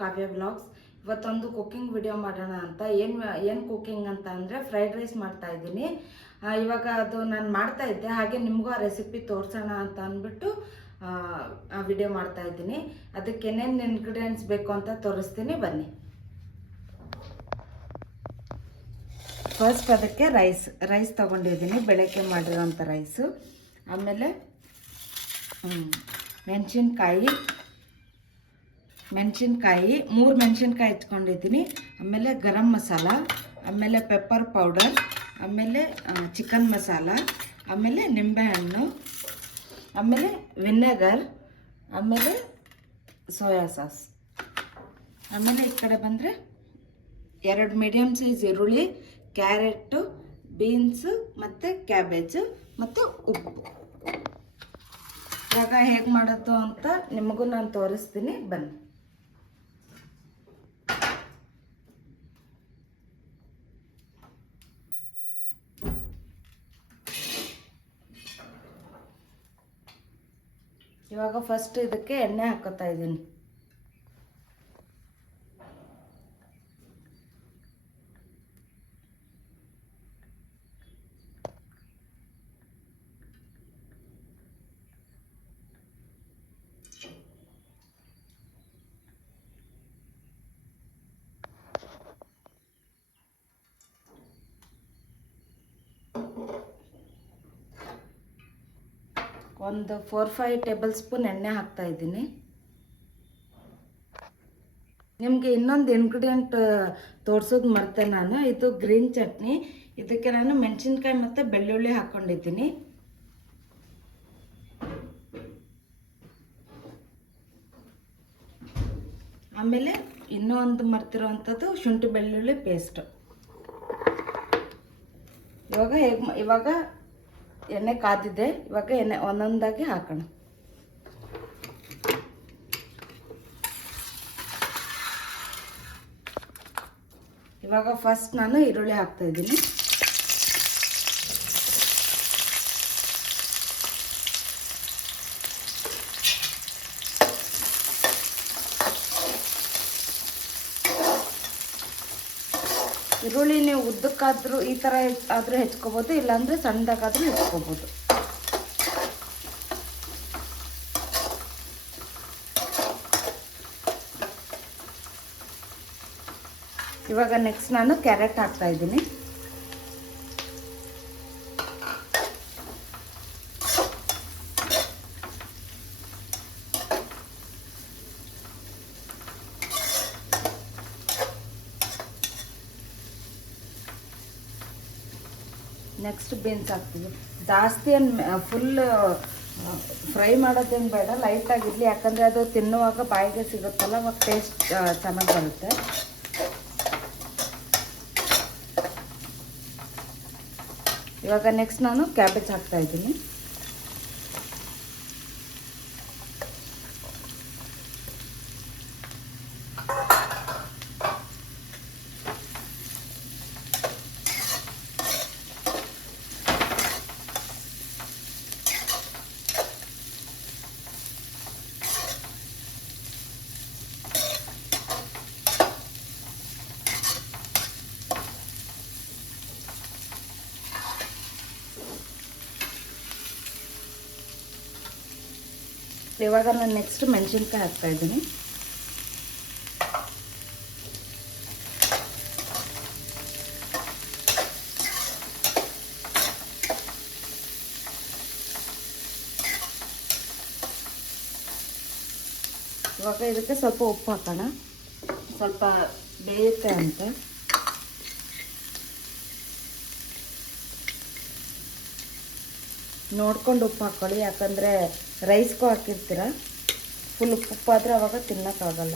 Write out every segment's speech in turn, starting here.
ಕಾವ್ಯ vlogs. ಇವತ್ತೊಂದು cooking video ಮಾಡೋಣ ಅಂತ. ಏನು ಕುಕ್ಕಿಂಗ್ ಅಂತ ಅಂದರೆ ಫ್ರೈಡ್ ರೈಸ್ ಮಾಡ್ತಾ ಇದ್ದೀನಿ. ಇವಾಗ ಅದು ನಾನು ಮಾಡ್ತಾ ಇದ್ದೆ, ಹಾಗೆ ನಿಮಗೂ ಆ ರೆಸಿಪಿ ತೋರಿಸೋಣ ಅಂತ ಅಂದ್ಬಿಟ್ಟು ಆ ವಿಡಿಯೋ ಮಾಡ್ತಾ ಇದ್ದೀನಿ. ಅದಕ್ಕೆ ಏನೇನು ಇಂಗ್ರೀಡಿಯೆಂಟ್ಸ್ ಬೇಕು ಅಂತ ತೋರಿಸ್ತೀನಿ, ಬನ್ನಿ. ಫಸ್ಟ್ ಅದಕ್ಕೆ ರೈಸ್ ತೊಗೊಂಡಿದ್ದೀನಿ, ಬೆಳಗ್ಗೆ ಮಾಡಿರೋಂಥ ರೈಸು. ಆಮೇಲೆ ಮೆಣಸಿನ್ಕಾಯಿ 3 ಮೆಣಸಿನ್ಕಾಯಿ ಇಟ್ಕೊಂಡಿದ್ದೀನಿ. ಆಮೇಲೆ ಗರಂ ಮಸಾಲ, ಆಮೇಲೆ ಪೆಪ್ಪರ್ ಪೌಡರ್, ಆಮೇಲೆ ಚಿಕನ್ ಮಸಾಲ, ಆಮೇಲೆ ನಿಂಬೆಹಣ್ಣು, ಆಮೇಲೆ ವಿನೆಗರ್, ಆಮೇಲೆ ಸೋಯಾ ಸಾಸ್. ಆಮೇಲೆ ಈ ಕಡೆ ಬಂದರೆ 2 ಮೀಡಿಯಮ್ ಸೈಜ್ ಈರುಳ್ಳಿ, ಕ್ಯಾರೆಟು, ಬೀನ್ಸು ಮತ್ತು ಕ್ಯಾಬೇಜು ಮತ್ತು ಉಪ್ಪು. ಇವಾಗ ಹೇಗೆ ಮಾಡೋದು ಅಂತ ನಿಮಗೂ ನಾನು ತೋರಿಸ್ತೀನಿ, ಬನ್ನಿ. ಇವಾಗ ಫಸ್ಟ್ ಇದಕ್ಕೆ ಎಣ್ಣೆ ಹಾಕೋತಾ ಇದ್ದೀನಿ. ಒಂದು 4-5 ಟೇಬಲ್ ಸ್ಪೂನ್ ಎಣ್ಣೆ ಹಾಕ್ತಾ ಇದ್ದೀನಿ. ನಿಮಗೆ ಇನ್ನೊಂದು ಇಂಗ್ರೀಡಿಯೆಂಟ್ ತೋರಿಸೋದು ಮರ್ತೆ ನಾನು. ಇದು ಗ್ರೀನ್ ಚಟ್ನಿ. ಇದಕ್ಕೆ ನಾನು ಮೆಣಸಿನ್ಕಾಯಿ ಮತ್ತು ಬೆಳ್ಳುಳ್ಳಿ ಹಾಕ್ಕೊಂಡಿದ್ದೀನಿ. ಆಮೇಲೆ ಇನ್ನೂ ಒಂದು ಮರ್ತಿರೋವಂಥದ್ದು ಶುಂಠಿ ಬೆಳ್ಳುಳ್ಳಿ ಪೇಸ್ಟು. ಇವಾಗ ಎಣ್ಣೆ ಕಾದಿದೆ. ಇವಾಗ ಎಣ್ಣೆ ಒಂದೊಂದಾಗಿ ಹಾಕೋಣ. ಇವಾಗ ಫಸ್ಟ್ ನಾನು ಈರುಳ್ಳಿ ಹಾಕ್ತಾ ಇದ್ದೀನಿ. ಈರುಳ್ಳಿ ನೀವು ಉದ್ದಕ್ಕಾದರೂ ಈ ಥರ ಆದರೂ ಹೆಚ್ಕೋಬೋದು, ಇಲ್ಲಾಂದರೆ ಸಣ್ಣದಾಗಾದರೂ ಹೆಚ್ಕೋಬೋದು. ಇವಾಗ ನೆಕ್ಸ್ಟ್ ನಾನು ಕ್ಯಾರೆಟ್ ಹಾಕ್ತಾ ಇದ್ದೀನಿ. ನೆಕ್ಸ್ಟ್ ಬೀನ್ಸ್ ಹಾಕ್ತೀವಿ. ಜಾಸ್ತಿ ಏನು ಫುಲ್ ಫ್ರೈ ಮಾಡೋದೇನು ಬೇಡ, ಲೈಟಾಗಿರಲಿ. ಯಾಕಂದರೆ ಅದು ತಿನ್ನುವಾಗ ಬಾಯಿಗೆ ಸಿಗುತ್ತಲ್ಲ, ಅವಾಗ ಟೇಸ್ಟ್ ಚೆನ್ನಾಗಿ ಬರುತ್ತೆ. ಇವಾಗ ನೆಕ್ಸ್ಟ್ ನಾನು ಕ್ಯಾಬೇಜ್ ಹಾಕ್ತಾ ಇದ್ದೀನಿ. ಇವಾಗ ನಾನು ನೆಕ್ಸ್ಟ್ ಮೆಣಸಿನ್ಕಾಯಿ ಹಾಕ್ತಾ ಇದ್ದೀನಿ. ಇವಾಗ ಇದಕ್ಕೆ ಸ್ವಲ್ಪ ಉಪ್ಪು ಹಾಕೋಣ, ಸ್ವಲ್ಪ ಬೇಯುತ್ತೆ ಅಂತ. ನೋಡ್ಕೊಂಡು ಉಪ್ಪು ಹಾಕ್ಕೊಳ್ಳಿ, ಯಾಕಂದರೆ ರೈಸ್ಗೂ ಹಾಕಿರ್ತೀರ. ಫುಲ್ ಉಪ್ಪಾದರೆ ಆವಾಗ ತಿನ್ನೋಕ್ಕಾಗಲ್ಲ.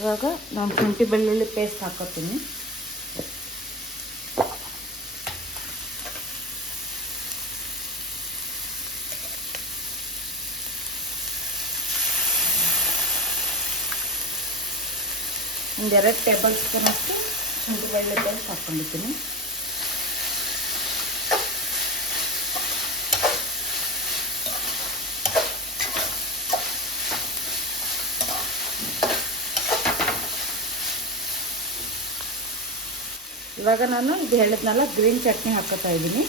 ಇವಾಗ ನಾನು ಶುಂಠಿ ಬೆಳ್ಳುಳ್ಳಿ ಪೇಸ್ಟ್ ಹಾಕೋತೀನಿ. ಒಂದು 2 ಟೇಬಲ್ ಸ್ಪೂನಷ್ಟು ಶುಂಠಿ ಬೆಳ್ಳುಳ್ಳಿ ಪೇಸ್ಟ್ ಹಾಕ್ಕೊಂಡಿದ್ದೀನಿ. ಇವಾಗ ನಾನು ಇದು ಹೇಳಿದ್ನಲ್ಲ ಗ್ರೀನ್ ಚಟ್ನಿ ಹಾಕೋತಾ ಇದ್ದೀನಿ.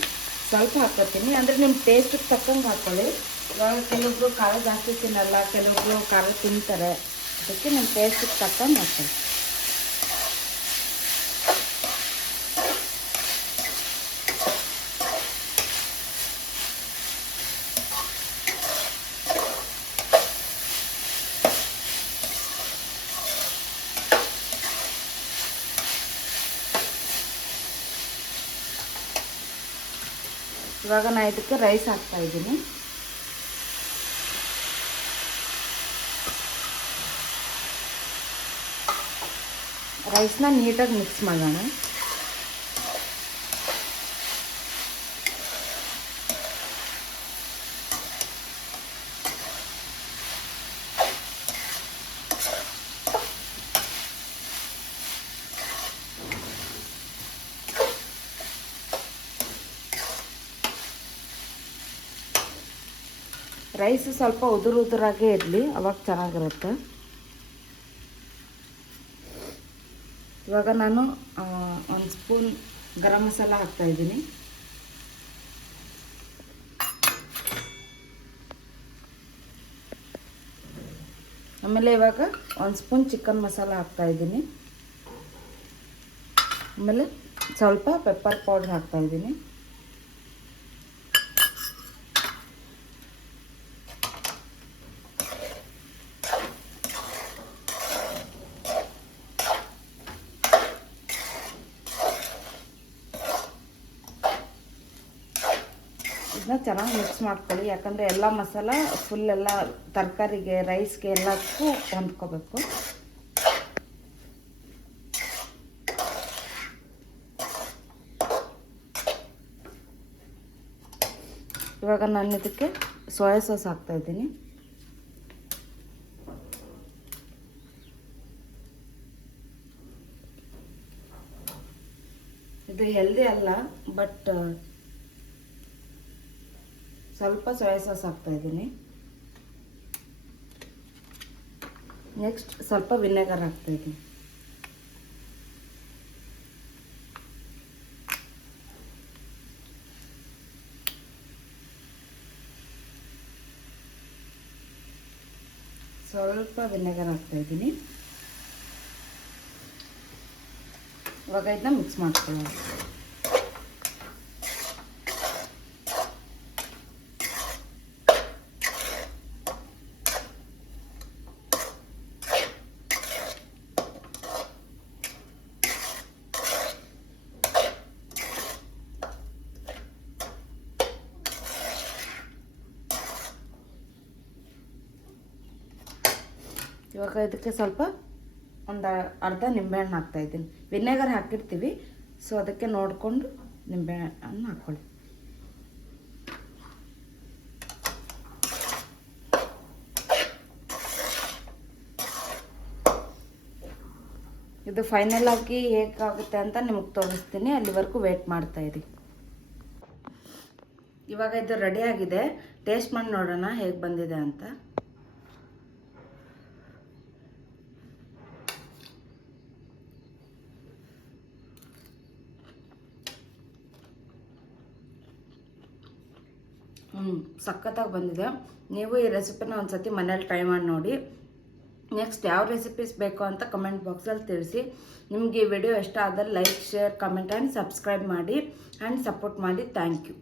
ಸ್ವಲ್ಪ ಹಾಕೋತೀನಿ, ಅಂದರೆ ನಿಮ್ಮ ಟೇಸ್ಟಿಗೆ ತಕ್ಕಂಗೆ ಹಾಕ್ಕೊಳ್ಳಿ. ಇವಾಗ ಕೆಲವೊಬ್ರು ಖಾರ ಜಾಸ್ತಿ ತಿನ್ನಲ್ಲ, ಕೆಲವೊಬ್ರು ಖಾರ ತಿಂತಾರೆ, ಅದಕ್ಕೆ ನಿಮ್ಮ ಟೇಸ್ಟಿಗೆ ತಕ್ಕಂಗೆ ಹಾಕ್ಕೊಳ್ಳಿ. ಇವಾಗ ನಾನು ಇದಕ್ಕೆ ರೈಸ್ ಹಾಕ್ತಾ ಇದ್ದೀನಿ. ರೈಸ್ನ ನೀಟಾಗಿ ಮಿಕ್ಸ್ ಮಾಡೋಣ. ರೈಸ್ ಸ್ವಲ್ಪ ಉದುರಾಗೇ ಇರಲಿ, ಅವಾಗ ಚೆನ್ನಾಗಿರುತ್ತೆ. ಇವಾಗ ನಾನು 1 ಸ್ಪೂನ್ ಗರಂ ಮಸಾಲ ಹಾಕ್ತಾಯಿದ್ದೀನಿ. ಆಮೇಲೆ ಇವಾಗ 1 ಸ್ಪೂನ್ ಚಿಕನ್ ಮಸಾಲ ಹಾಕ್ತಾಯಿದ್ದೀನಿ. ಆಮೇಲೆ ಸ್ವಲ್ಪ ಪೆಪ್ಪರ್ ಪೌಡ್ರ್ ಹಾಕ್ತಾಯಿದ್ದೀನಿ. ಇದನ್ನ ಚೆನ್ನಾಗಿ ಮಿಕ್ಸ್ ಮಾಡ್ಕೊಳ್ಳಿ, ಯಾಕಂದರೆ ಎಲ್ಲ ಮಸಾಲ ಫುಲ್ ಎಲ್ಲ ತರಕಾರಿಗೆ, ರೈಸ್ಗೆ ಎಲ್ಲದಕ್ಕೂ ಹೊಂದ್ಕೋಬೇಕು. ಇವಾಗ ನಾನು ಇದಕ್ಕೆ ಸೋಯಾ ಸಾಸ್ ಹಾಕ್ತಾಯಿದ್ದೀನಿ. ಇದು ಹೆಲ್ದಿ ಅಲ್ಲ, ಬಟ್ ಸ್ವಲ್ಪ ಸೋಯಾ ಸಾಸ್ ಹಾಕ್ತಾಯಿದ್ದೀನಿ. ನೆಕ್ಸ್ಟ್ ಸ್ವಲ್ಪ ವಿನೆಗರ್ ಹಾಕ್ತಾಯಿದ್ದೀನಿ. ಸ್ವಲ್ಪ ವಿನೆಗರ್ ಹಾಕ್ತಾಯಿದ್ದೀನಿ. ಇವಾಗ ಇದನ್ನ ಮಿಕ್ಸ್ ಮಾಡ್ಕೊಳ್ಳೋಣ. ಇವಾಗ ಇದಕ್ಕೆ ಸ್ವಲ್ಪ ಒಂದು ಅರ್ಧ ನಿಂಬೆಹಣ್ಣು ಹಾಕ್ತಾಯಿದ್ದೀನಿ. ವಿನೆಗರ್ ಹಾಕಿರ್ತೀವಿ, ಸೊ ಅದಕ್ಕೆ ನೋಡಿಕೊಂಡು ನಿಂಬೆಹಣ್ಣು ಹಾಕ್ಕೊಳ್ಳಿ. ಇದು ಫೈನಲ್ ಆಗಿ ಹೇಗಾಗುತ್ತೆ ಅಂತ ನಿಮಗೆ ತೋರಿಸ್ತೀನಿ, ಅಲ್ಲಿವರೆಗೂ ವೇಟ್ ಮಾಡ್ತಾಯಿರಿ. ಇವಾಗ ಇದು ರೆಡಿ ಆಗಿದೆ, ಟೇಸ್ಟ್ ಮಾಡಿ ನೋಡೋಣ ಹೇಗೆ ಬಂದಿದೆ ಅಂತ. ಸಖತ್ತಾಗಿ ಬಂದಿದೆ. ನೀವು ಈ ರೆಸಿಪಿನ ಒಂದ್ಸತಿ ಮನೇಲಿ ಟ್ರೈ ಮಾಡಿ ನೋಡಿ. ನೆಕ್ಸ್ಟ್ ಯಾವ ರೆಸಿಪೀಸ್ ಬೇಕು ಅಂತ ಕಮೆಂಟ್ ಬಾಕ್ಸಲ್ಲಿ ತಿಳಿಸಿ. ನಿಮಗೆ ಈ ವಿಡಿಯೋ ಇಷ್ಟ ಆದರೆ like, share, comment and subscribe ಮಾಡಿ ಆ್ಯಂಡ್ ಸಪೋರ್ಟ್ ಮಾಡಿ. Thank you.